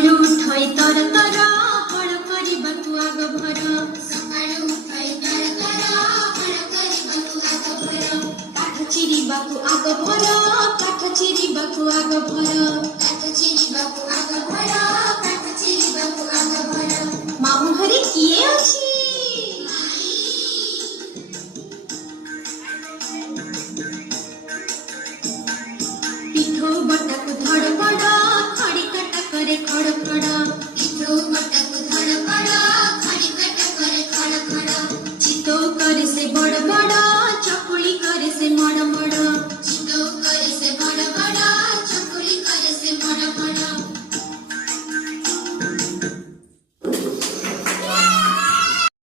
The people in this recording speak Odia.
ସକାଳୁ ଉଠଇ ତର ତର ହଳ କରିବାକୁ ଆଗ ଭର ସକାଳୁ ଉଠଇ ତର ତର ହଳ କରିବାକୁ ଆଗ ଭର କାଠ ଚିରିବାକୁ ଆଗ ଭର କାଠ ଚିରିବାକୁ ଆଗ ଭର କାଠ ଚିରିବାକୁ ଆଗ ଭର କାଠ ଚିରିବାକୁ ଆଗ ଭର ମାମୁଁ ଘରେ କିଏ ଅଛି? ପିଠଉ ବଟାକୁ ଧଡ଼ପଡ଼ ଖଡ଼ି କାଟା କରେ ଖଡ଼ ଖଡ଼ ପିଠଉ ବଟାକୁ ଧଡ଼ପଡ଼ ଖଡ଼ି କାଟା କରେ ଖଡ଼ ଖଡ଼ ଚିତଉ କରେ ସେ ବଡ଼ ବଡ଼